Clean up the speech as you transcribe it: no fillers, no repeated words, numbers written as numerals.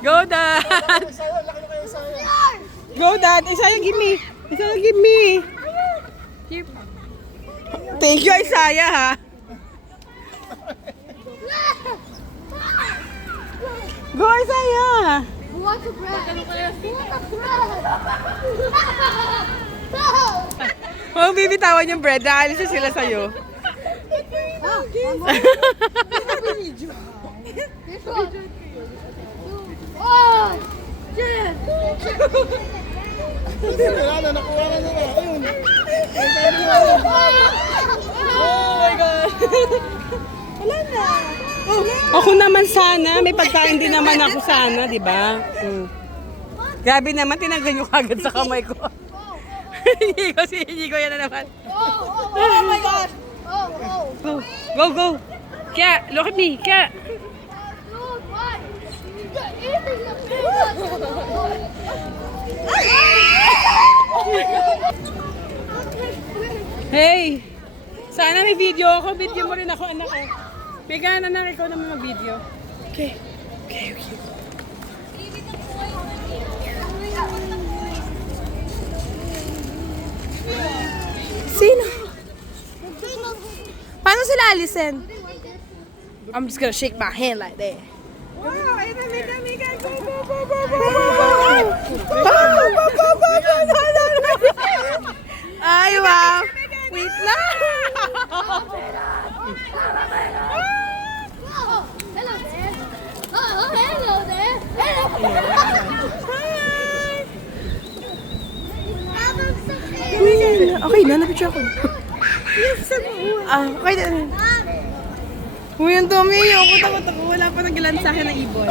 Go, Dad! Go, Dad! Isaiah, give me! Isaiah, give me! Thank you, Isaiah, ha? Go, Isaiah! Want the bread? Want the bread? Huwag bibitawan yung bread. Naalis na sila sa'yo. Oh! Shit! Nakuha na nila. Ayun. Oh my God! Wala na. Ako naman sana. May pagkain din naman ako sana, di ba? Grabe naman, tinanggal nyo kagad sa kamay ko. Hindi ko yan na naman. Oh my God! Oh! Go, go! Kya, look at me, Kya. Dude, what? You're eating the peanut! Hey! Sana may video ako. Video mo rin ako, anak ko. Megan, anak, ikaw naman mag-video. Okay. Okay, okay. Sino? Paano sila alisin? I'm just gonna shake my hand like that. Wow! Ito, Megan! Go, go, go, go, go, go! Ay, wow! Wait lang! Oh, hello there! Oh, hello there! Okay na, napicture ako. Okay na. Uy, ang dumi. Ako takot ako. Wala pa naglan sa akin ng ibon.